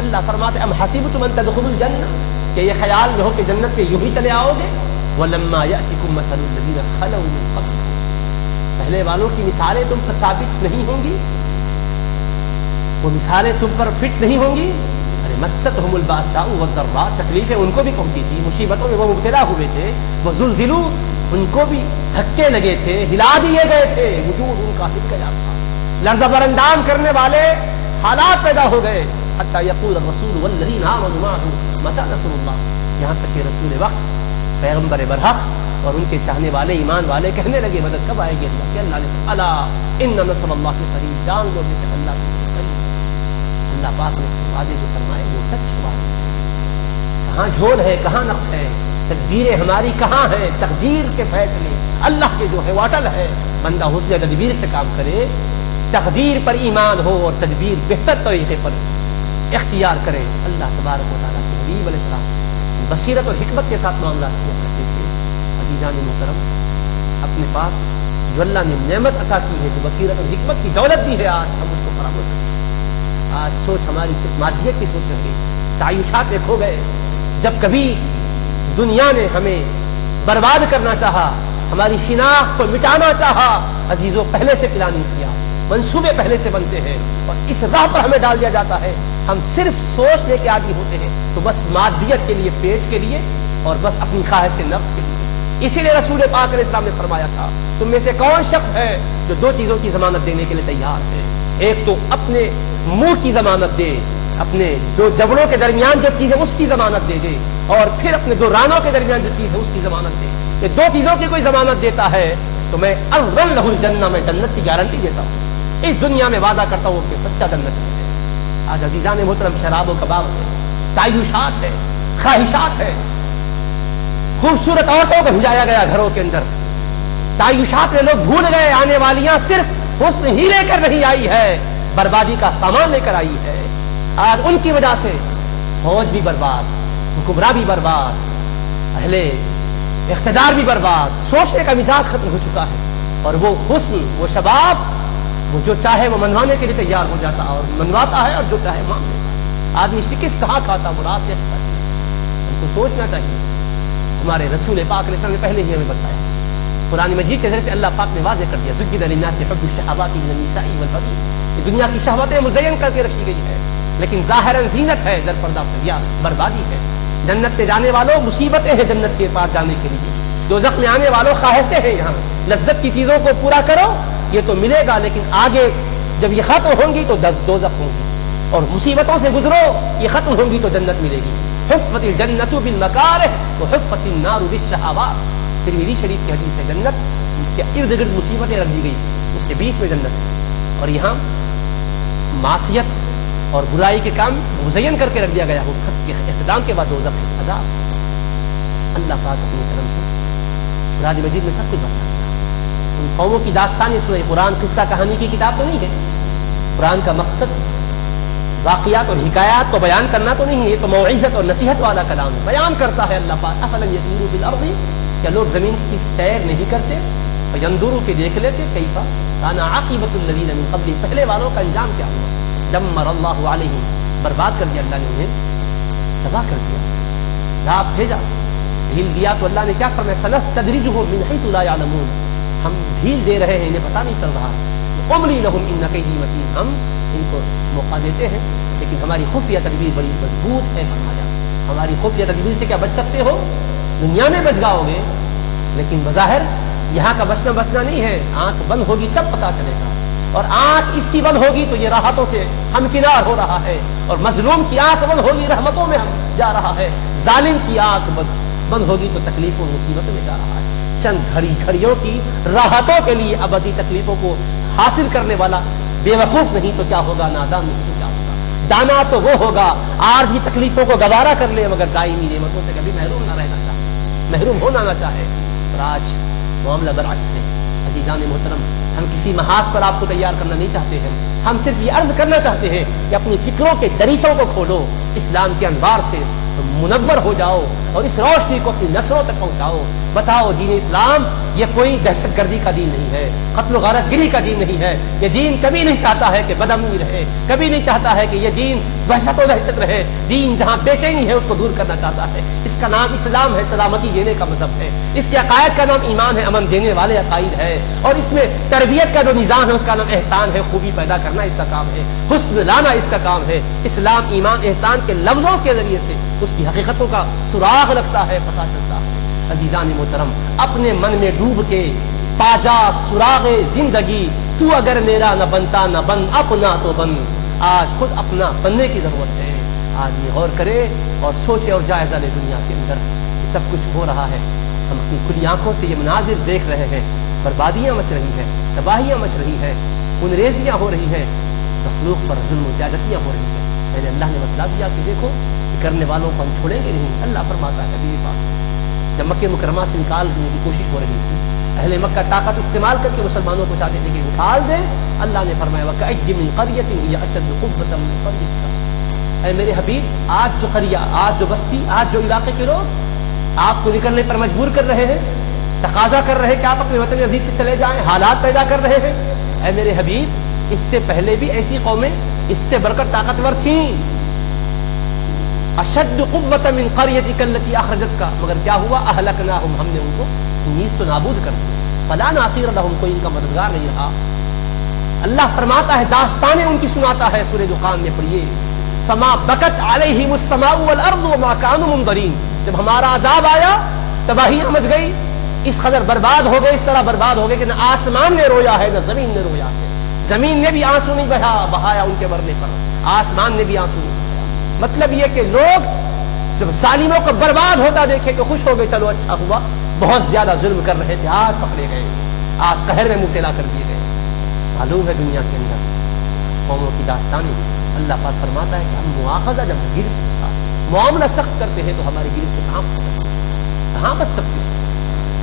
اللہ فرماتے ام حسبتم ان تدخلوا الجنہ، کہ یہ خیال میں ہو کہ جنت میں یوں ہی چلے آؤ گے. ولما یأتکم مثل الذین خلوا من قبلکم، پہلے والوں کی مثالیں تم پر ثابت نہیں ہوں گی، وہ مثالیں تم پر فٹ نہیں ہوں گی. ارے مستہم الباساء والضراء، تکلیفیں ان کو بھی پہنچی تھی، مصیبتوں میں وہ مبتلا ہوئے تھے. وزلزلوا، ان کو بھی دھکے لگے تھے، ہلا دیے گئے تھے، وجود ان کا ہل گیا تھا، لرزہ برندام کرنے والے حالات پیدا ہو گئے. حتی یقول الرسول والذین آمنوا معه متی نصر اللہ، یہاں تک کہ رسول وقت، پیغمبر برحق اور ان کے چاہنے والے ایمان والے کہنے لگے مدد کب آئے گی اللہ کی. اللہ نے الا ان نصر اللہ قریب، جان لو کہ اللہ کے قریب. اللہ پاک نے وعدے جو فرمائے وہ سچ بات ہے. کہاں جھول ہے، کہاں نقص ہے، تدبیریں ہماری کہاں ہیں، تقدیر کے فیصلے اللہ کے جو ہے وہ اٹل ہے. بندہ حسن تدبیر سے کام کرے، تقدیر پر ایمان ہو اور تدبیر بہتر طریقے پر اختیار کرے. اللہ تبارک و تعالیٰ کے حبیب علیہ السلام بصیرت اور حکمت کے ساتھ معاملات کیا کرتے تھے. عزیزان محترم، اپنے پاس جو اللہ نے نعمت عطا کی ہے، جو بصیرت اور حکمت کی دولت دی ہے، آج ہم اس کو فراموش کرتے ہیں. آج سوچ ہماری صرف مادیت کی سوچ رہ گئی، تعیشات میں کھو گئے. جب کبھی دنیا نے ہمیں برباد کرنا چاہا، ہماری شناخت کو مٹانا چاہا، عزیزوں پہلے سے پلان نہیں کیا، منصوبے پہلے سے بنتے ہیں اور اس راہ پر ہمیں ڈال دیا جاتا ہے. ہم صرف سوچنے کے عادی ہوتے ہیں تو بس مادیت کے لیے، پیٹ کے لیے اور بس اپنی خواہش کے نفس کے لیے. اسی لیے رسول پاک علیہ السلام نے فرمایا تھا تم میں سے کون شخص ہے جو دو چیزوں کی ضمانت دینے کے لیے تیار ہے. ایک تو اپنے منہ کی ضمانت دے، اپنے دو جبڑوں کے درمیان جو چیز ہے اس کی ضمانت دے دے، اور پھر اپنے دو رانوں کے درمیان جو چیز ہے اس کی ضمانت دے. یہ دو چیزوں کی کوئی ضمانت دیتا ہے تو میں اول لہ الجنہ، میں جنت کی گارنٹی دیتا ہوں. اس دنیا میں وعدہ کرتا ہوں کہ سچا جنت ہے. آج عزیزان محترم شراب و کباب ہے، تعیشات ہے، خواہشات ہے، خوبصورت عورتوں کو بھجایا گیا گھروں کے اندر. تعیشات میں لوگ بھول گئے آنے والیاں صرف حسن ہی لے کر نہیں آئی ہے، بربادی کا سامان لے کر آئی ہے. آج ان کی وجہ سے فوج بھی برباد، حکمراں بھی برباد، اہل اقتدار بھی برباد، سوچنے کا مزاج ختم ہو چکا ہے. اور وہ حسن، وہ شباب، وہ جو چاہے وہ منوانے کے لیے تیار ہو جاتا اور منواتا ہے، اور جو چاہے مان لیتا ہے. آدمی شکست کہاں کھاتا، وہ راست کھاتا ہے. ہم کو سوچنا چاہیے. ہمارے رسول پاک علیہ السلام نے پہلے ہی ہمیں بتایا، قرآن مجید کے ذریعے سے اللہ پاک نے واضح کر دیا زُيِّنَ لِلنَّاسِ حُبُّ الشَّهَوَاتِ مِنَ النِّسَاءِ وَالْبَنِينَ. یہ دنیا کی شہوتیں مزین کر کے رکھی گئی ہے، لیکن ظاہراً زینت ہے، در پردہ بربادی ہے. جنت میں جانے والوں مصیبتیں ہیں، جنت کے پاس جانے کے لیے. دوزخ میں آنے والوں خواہشیں ہیں. یہاں لذت کی چیزوں کو پورا کرو، یہ تو ملے گا، لیکن آگے جب یہ ختم ہوں گی تو دوزخ ہوں گی، اور مصیبتوں سے گزرو، یہ ختم ہوں گی تو جنت ملے گی. حفت الجنت بالمکارہ وحفت النار بالشہوات. ترمذی شریف کی حدیث ہے، جنت کے ارد گرد مصیبتیں رکھ دی گئی، اس کے بیچ میں جنت ہے. اور یہاں معصیت اور برائی کے کام مزین کر کے رکھ دیا گیا. خط کے اختتام کے بعد دوزخ ہے، عذاب. اللہ پاک اپنے کرم سے قرآن مجید میں سب کچھ بتا دیا. ان قوموں کی داستانیں سنیں. قرآن قصہ کہانی کی کتاب تو نہیں ہے. قرآن کا مقصد واقعات اور حکایات کو بیان کرنا تو نہیں ہے، یہ تو موعظت اور نصیحت والا کلام ہے. بیان کرتا ہے اللہ پاک افلم یسیروا فی الارض، کیا لوگ زمین کی سیر نہیں کرتے؟ فینظروا، کہ دیکھ لیتے، کیف کان عاقبۃ الذین من قبل، پہلے والوں کا انجام کیا ہوا. دمر اللہ علیہم، برباد کر دیا اللہ نے انہیں، تباہ کر دیا. عذاب بھیجا، ڈھیل دیا تو اللہ نے کیا فرمایا سنستدرجهم من حیث لا یعلمون، ہم ڈھیل دے رہے ہیں، انہیں پتہ نہیں چل رہا. املی لهم ان کیدی متین، ہم ان کو موقع دیتے ہیں لیکن ہماری خفیہ تدبیر بڑی مضبوط ہے. فرمایا ہماری خفیہ تدبیر سے کیا بچ سکتے ہو؟ دنیا میں بچ جاؤ گے، لیکن بظاہر یہاں کا بچنا نہیں ہے. آنکھ بند ہوگی تب پتہ چلے گا، اور آنکھ اس کی بند ہوگی تو یہ راحتوں سے ہمکنار ہو رہا ہے، اور مظلوم کی آنکھ بند ہوگی رحمتوں میں ہم جا رہا ہے. ظالم کی آنکھ بند ہوگی تو تکلیفوں مصیبتوں میں جا رہا ہے. چند گھڑیوں کی راحتوں کے لیے ابدی تکلیفوں کو حاصل کرنے والا بے وقوف نہیں تو کیا ہوگا، نادان نہیں تو کیا ہوگا. دانا تو وہ ہوگا عارضی تکلیفوں کو گوارا کر لے مگر دائمی نعمتوں سے کبھی محروم نہ رہنا چاہے، محروم ہونا نہ چاہے. اور آج معاملہ برعکس ہے. عزیزان محترم، ہم کسی محاذ پر آپ کو تیار کرنا نہیں چاہتے ہیں، ہم صرف یہ عرض کرنا چاہتے ہیں کہ اپنی فکروں کے دریچوں کو کھولو، اسلام کے انوار سے منور ہو جاؤ اور اس روشنی کو اپنی نسلوں تک پہنچاؤ. بتاؤ دین اسلام یہ کوئی دہشت گردی کا دین نہیں ہے, قتل و غارت گری کا دین نہیں ہے. یہ دین کبھی نہیں چاہتا ہے کہ بدامنی رہے, کبھی نہیں چاہتا ہے کہ یہ دین وحشت و دہشت رہے. دین جہاں بے چینی ہے اس کو دور کرنا چاہتا ہے. اس کا نام اسلام ہے, سلامتی دینے کا مذہب ہے. اس کے عقائد کا نام ایمان ہے, امن دینے والے عقائد ہے. اور اس میں تربیت کا جو نظام ہے اس کا نام احسان ہے, خوبی پیدا کرنا اس کا کام ہے, حسن لانا اس کا کام ہے. اسلام ایمان احسان کے لفظوں کے ذریعے سے اس کی حقیقتوں کا سراغ رکھتا ہے, پتہ چلتا ہے. عزیزان محترم, اپنے من میں ڈوب کے پاجا سراغ زندگی, تو اگر میرا نہ بنتا نہ بن, اپنا تو بن. آج خود اپنا بننے کی ضرورت ہے. آج یہ غور کرے اور سوچے اور جائزہ لے. دنیا کے اندر یہ سب کچھ ہو رہا ہے, ہم اپنی کھلی آنکھوں سے یہ مناظر دیکھ رہے ہیں. بربادیاں مچ رہی ہیں, تباہیاں مچ رہی ہیں, انریزیاں ہو رہی ہیں, مخلوق پر ظلم و زیادتیاں ہو رہی ہیں. میں نے اللہ نے مسئلہ دیا کہ دیکھو یہ کرنے والوں کو ہم چھوڑیں گے نہیں. اللہ فرماتا ہے حبیب پاک سے, جب مکہ مکرمہ سے نکالنے کی کوشش ہو رہی تھی, اہل مکہ طاقت استعمال کر کے مسلمانوں کو چاہتے تھے کہ نکال دیں. اللہ نے فرمایا وَكَأَيٍّ مِّن قَرْيَةٍ هِيَ أَشَدُّ قُوَّةً مِّن قَرْيَتِكَ. اے میرے حبیب, آج جو قریہ, آج جو بستی, آج جو علاقے کے لوگ آپ کو نکلنے پر مجبور کر رہے ہیں, تقاضا کر رہے ہیں کہ آپ اپنے وطن عزیز سے چلے جائیں, حالات پیدا کر رہے ہیں. اے میرے حبیب, اس سے پہلے بھی ایسی قومیں اس سے بڑھ کر طاقتور تھیں. اشد قوت من قریتک التی اخرجتک, مگر کیا ہوا؟ اہلکناہم, ہم نے ان کو نیز تو نابود کر دیا. فلا ناصر لہم, کوئی ان کا مددگار نہیں رہا. اللہ فرماتا ہے, داستانیں ان کی سناتا ہے, سورہ دخان میں پڑھیے, فما بکت علیہم السماء والارض وما كانوا منظرین. جب ہمارا عذاب آیا تباہیاں مچ گئی, اس قدر برباد ہو گئے, اس طرح برباد ہو گئے کہ نہ آسمان نے رویا ہے نہ زمین نے رویا ہے. زمین نے بھی آنسو نہیں بہایا ان کے مرنے پر, آسمان نے بھی آنسو نہیں بہایا. مطلب یہ کہ لوگ جب ظالموں کو برباد ہوتا دیکھے تو خوش ہو گئے, چلو اچھا ہوا. بہت زیادہ ظلم کر رہے تھے, آج پکڑے گئے, آج قہر میں مبتلا کر دیے گئے. معلوم ہے دنیا کے اندر قوموں کی داستانیں. اللہ پاک فرماتا ہے کہ ہم مواخذہ جب گرفت تھا, معاملہ سخت کرتے ہیں تو ہماری گرفت سے کہاں پھنس سکتے ہیں, کہاں بچ سکتے ہیں.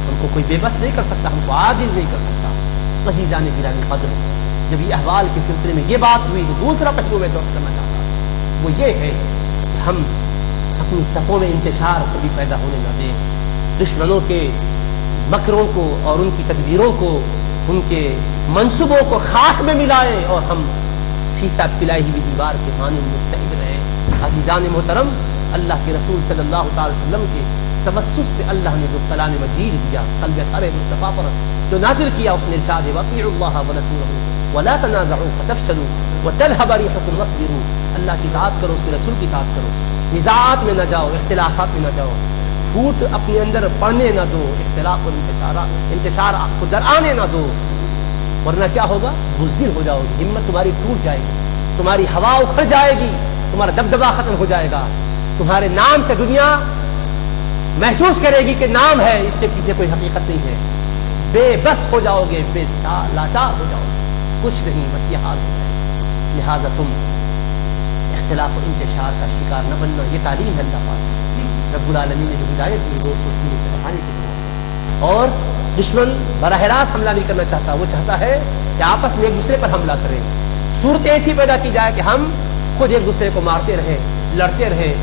ہم کو کوئی بے بس نہیں کر سکتا, ہم کو عاجز نہیں کر سکتا. عزیزان گرامی قدر, جب یہ احوال کے سلسلے میں یہ بات ہوئی تو دوسرا پہلو میں درست کرنا چاہتا ہوں, وہ یہ ہے کہ ہم اپنی صفوں میں انتشار کبھی پیدا ہونے نہ دیں. دشمنوں کے مکروں کو اور ان کی تدبیروں کو, ان کے منصوبوں کو خاک میں ملائیں اور ہم سیسا پلائی ہوئی دیوار کے مانند متحد رہیں. عزیزان محترم, اللہ کے رسول صلی اللہ تعالی وسلم کے توسط سے اللہ نے جو کلام مجید دیا, قلب طاہر مصطفیٰ پر جو نازل کیا, اس میں ارشاد ہے وَاطِیعُوا اللَّهَ وَرَسُولَهُ وَلَا تَنَازَعُوا فَتَفْشَلُوا وَتَذْهَبَ رِیحُکُمْ وَاصْبِرُوا. اللہ کی اطاعت کرو, اس کے رسول کی اطاعت کرو, نزاعات میں نہ جاؤ, اختلافات میں نہ جاؤ, پھوٹ اپنے اندر پڑنے نہ دو, اختلاف اور انتشار آپ کو در آنے نہ دو, ورنہ کیا ہوگا؟ بزدل ہو جاؤ گی, ہمت تمہاری ٹوٹ جائے گی, تمہاری ہوا اکھڑ جائے گی, تمہارا دبدبہ ختم ہو جائے گا, تمہارے نام سے دنیا محسوس کرے گی کہ نام ہے, اس کے پیچھے کوئی حقیقت نہیں ہے. بے بس ہو جاؤ گے, بے لاچار ہو جاؤ گے, کچھ نہیں, بس یہ حال ہو جائے گا. لہٰذا تم اختلاف و انتشار کا شکار نہ بننا. یہ تعلیم ہے اللہ پاک رب العالمین نے جو ہدایت دی, دوست کو سینے سے بڑھانے کی ضرورت ہے. اور دشمن براہ راست حملہ نہیں کرنا چاہتا, وہ چاہتا ہے کہ آپس میں ایک دوسرے پر حملہ کریں, صورت ایسی پیدا کی جائے کہ ہم خود ایک دوسرے کو مارتے رہیں, لڑتے رہیں,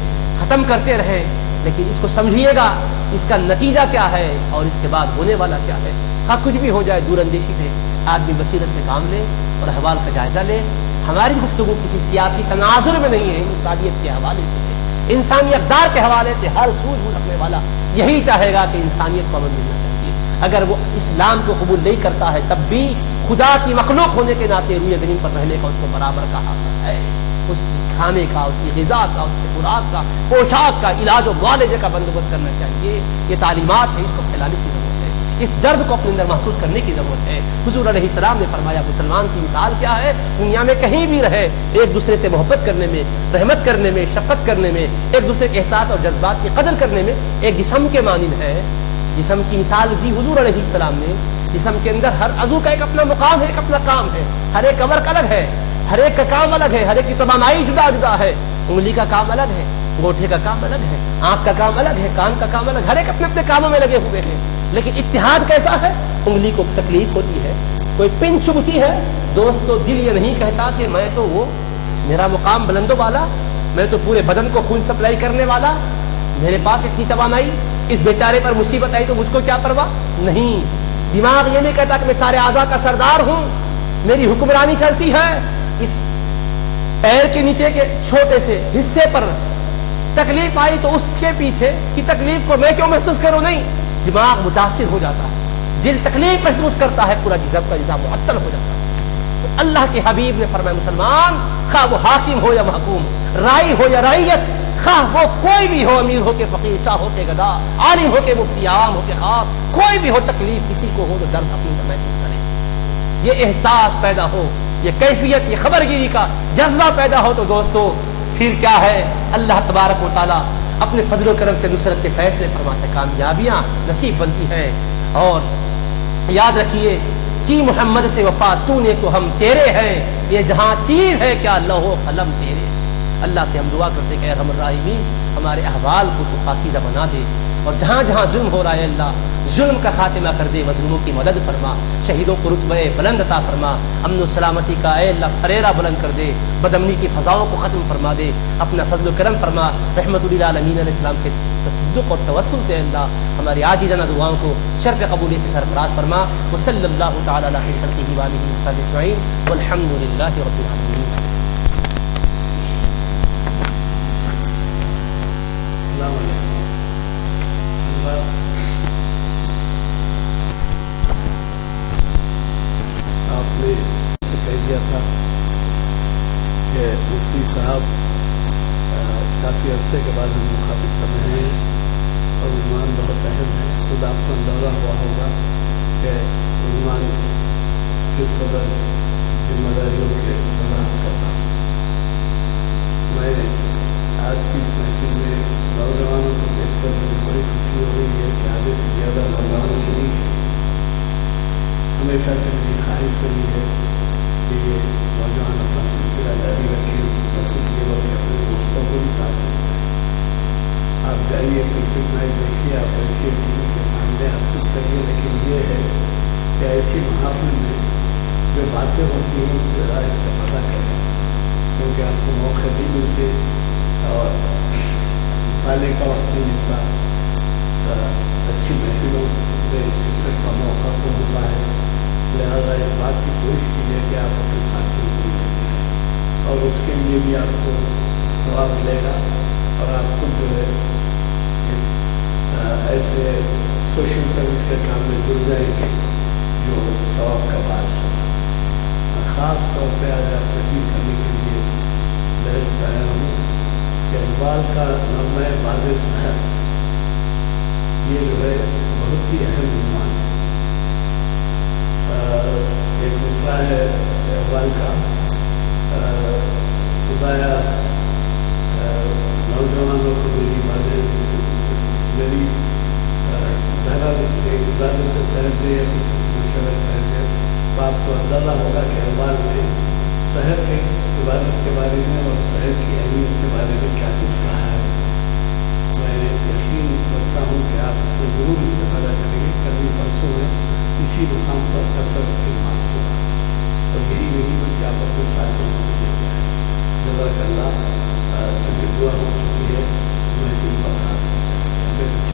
ختم کرتے رہیں. لیکن اس کو سمجھیے گا اس کا نتیجہ کیا ہے اور اس کے بعد ہونے والا کیا ہے. ہاں کچھ بھی ہو جائے, دور اندیشی سے آدمی بصیرت سے کام لے اور احوال کا جائزہ لے. ہماری گفتگو کسی سیاسی تناظر میں نہیں ہے, انسانیت کے حوالے سے ہے, انسانی اقدار کے حوالے سے. ہر سوجھ بوجھ رکھنے والا یہی چاہے گا کہ انسانیت کو امن ملنا چاہیے. اگر وہ اسلام کو قبول نہیں کرتا ہے تب بھی خدا کی مخلوق ہونے کے ناطے روئے زمین پر رہنے کا اس کو برابر کا حق ہے. اس کی کھانے کا, اس کی غذا کا, اس کی خوراک کا, پوشاک کا, علاج و معالجے کا بندوبست کرنا چاہیے. یہ تعلیمات ہیں, اس کو پھیلانے کی ضرورت ہے, اس درد کو اپنے اندر محسوس کرنے کی ضرورت ہے. حضور علیہ السلام نے فرمایا مسلمان کی مثال کیا ہے؟ دنیا میں کہیں بھی رہے, ایک دوسرے سے محبت کرنے میں, رحمت کرنے میں, شفقت کرنے میں, ایک دوسرے کے احساس اور جذبات کی قدر کرنے میں ایک جسم کے مانند ہے. جسم کی مثال دی حضور علیہ السلام نے. جسم کے اندر ہر عضو کا ایک اپنا مقام ہے, ایک اپنا کام ہے. ہر ایک ورک الگ ہے, ہر ایک کا کام الگ ہے, ہر ایک کی توانائی جدا جدا ہے. انگلی کا کام الگ ہے, انگوٹھے کا کام الگ ہے, آنکھ کا کام الگ ہے, کان کا کام الگ, ہر ایک اپنے اپنے کاموں میں لگے ہوئے ہیں. لیکن اتحاد کیسا ہے؟ انگلی کو تکلیف ہوتی ہے, کوئی پن چبھتی ہے, دوست تو دل یہ نہیں کہتا کہ میں تو وہ میرا مقام بلندوں والا, میں تو پورے بدن کو خون سپلائی کرنے والا, میرے پاس اتنی توانائی، اس بیچارے پر مصیبت آئی تو مجھ کو کیا پرواہ نہیں۔ دماغ یہ نہیں کہتا کہ میں سارے اعضاء کا سردار ہوں، میری حکمرانی چلتی ہے، اس پیر کے نیچے کے چھوٹے سے حصے پر تکلیف آئی تو اس کے پیچھے کی تکلیف کو میں کیوں محسوس کروں؟ نہیں، دماغ متاثر ہو جاتا ہے، دل تکلیف محسوس کرتا ہے، پورا جسم کا نظام معطل ہو جاتا ہے۔ تو اللہ کے حبیب نے فرمایا مسلمان خواہ وہ حاکم ہو یا محکوم، رائی ہو یا رعیت، خواہ وہ کوئی بھی ہو، امیر ہو کے فقیر، شاہ ہو کے گدا، عالم ہو کے مفتی، عوام ہو کے خاص، کوئی بھی ہو، تکلیف کسی کو ہو تو درد اپنی محسوس کرے، یہ احساس پیدا ہو، یہ کیفیت، یہ خبرگیری کا جذبہ پیدا ہو تو دوستو پھر کیا ہے، اللہ تبارک و تعالیٰ اپنے فضل و کرم سے نصرت کے فیصلے فرماتے، کامیابیاں نصیب بنتی ہیں۔ اور یاد رکھیے کہ محمد سے وفا تو نے تو ہم تیرے ہیں، یہ جہاں چیز ہے کیا لوح و قلم تیرے۔ اللہ سے ہم دعا کرتے کہ اے ارحم الراحمین ہمارے احوال کو تو پاکیزہ بنا دے، اور جہاں جہاں ظلم ہو رہا ہے اللہ ظلم کا خاتمہ کر دے، مظلوموں کی مدد فرما، شہیدوں کو رتبہ بلند عطا فرما، امن و سلامتی کا اے اللہ پھریرا بلند کر دے، بدامنی کی فضاؤں کو ختم فرما دے، اپنا فضل و کرم فرما، رحمت للعالمین علیہ السلام کے تصدق اور توسل سے اللہ ہماری عاجزانہ دعاؤں کو شرف قبولی سے سرفراز فرما۔ وصلی اللہ تعالی علی خیر خلقہ وآلہ وصحبہ اجمعین والحمد للہ رب العالمین۔ السلام علیکم۔ آپ نے سے کہہ دیا تھا کہ مفتی صاحب کافی عرصے کے بعد ہم مخاطب کر رہے ہیں اور عنوان بہت اہم ہے، خود آپ کو اندازہ ہوا ہوگا کہ عنوان کس قدر ذمہ داریوں کے وضاحت کرتا ہوں۔ میں آج کی اس محفل میں نوجوانوں کو دیکھ کر مجھے بڑی خوشی ہو رہی ہے کہ آدھے سے زیادہ نوجوان شریک ہیں۔ ہمیشہ سے میری خواہش رہی ہے کہ یہ نوجوان اپنا سلسلہ جاری رکھیں، مسجد کے وقت اپنے دوستوں کو بھی ساتھ لیں۔ آپ جائیے کرکٹ میچ دیکھیے، آپ بیٹھیے ٹی وی کے سامنے، آپ کچھ کریے، لیکن یہ ہے کہ ایسی محافل میں جو باتیں ہوتی ہیں اس سے ذرا استفادہ کریں، کیونکہ آپ کو موقع بھی ملتے اور مطالعے کا وقت نہیں ملتا، اچھی محفلوں میں شرکت کا موقع کو ملتا ہے، لہٰذا اس بات کی کوشش کیجیے کہ آپ اپنے ساتھیوں کو لیں اور اس کے لیے بھی آپ کو ثواب ملے گا، اور آپ خود جو ہے ایسے سوشل سروس کے کام میں جڑ جائیں گے جو ثواب کا باعث ہوگا۔ خاص طور پہ آج آپ سے اپیل کرنے کے لیے درست آیا ہوں کہ اقبال کا نغمہ باد سحر یہ جو ہے بہت ہی اہم عنوان ہے۔ ایک مصرع ہے اقبال کا، خدایا نوجوانوں کو میری باتیں میری دھرا عبادت سحر دے، مشورہ سحر دے، تو آپ کو اندازہ ہوگا کہ اقبال نے سحر کے عبادت کے بارے میں اور سحر کی اہمیت کے بارے میں کیا کچھ کہا ہے۔ میں یقین کرتا ہوں کہ آپ اس سے ضرور استفادہ کریں گے۔ کل پرسوں میں اسی مقام پر تصور کے پاس ہوگا، اور یہی نہیں بلکہ آپ اپنے ساتھوں کو بھی لے جائیں۔ جزاک اللہ۔ چونکہ دعا ہو چکی ہے، میں دن پر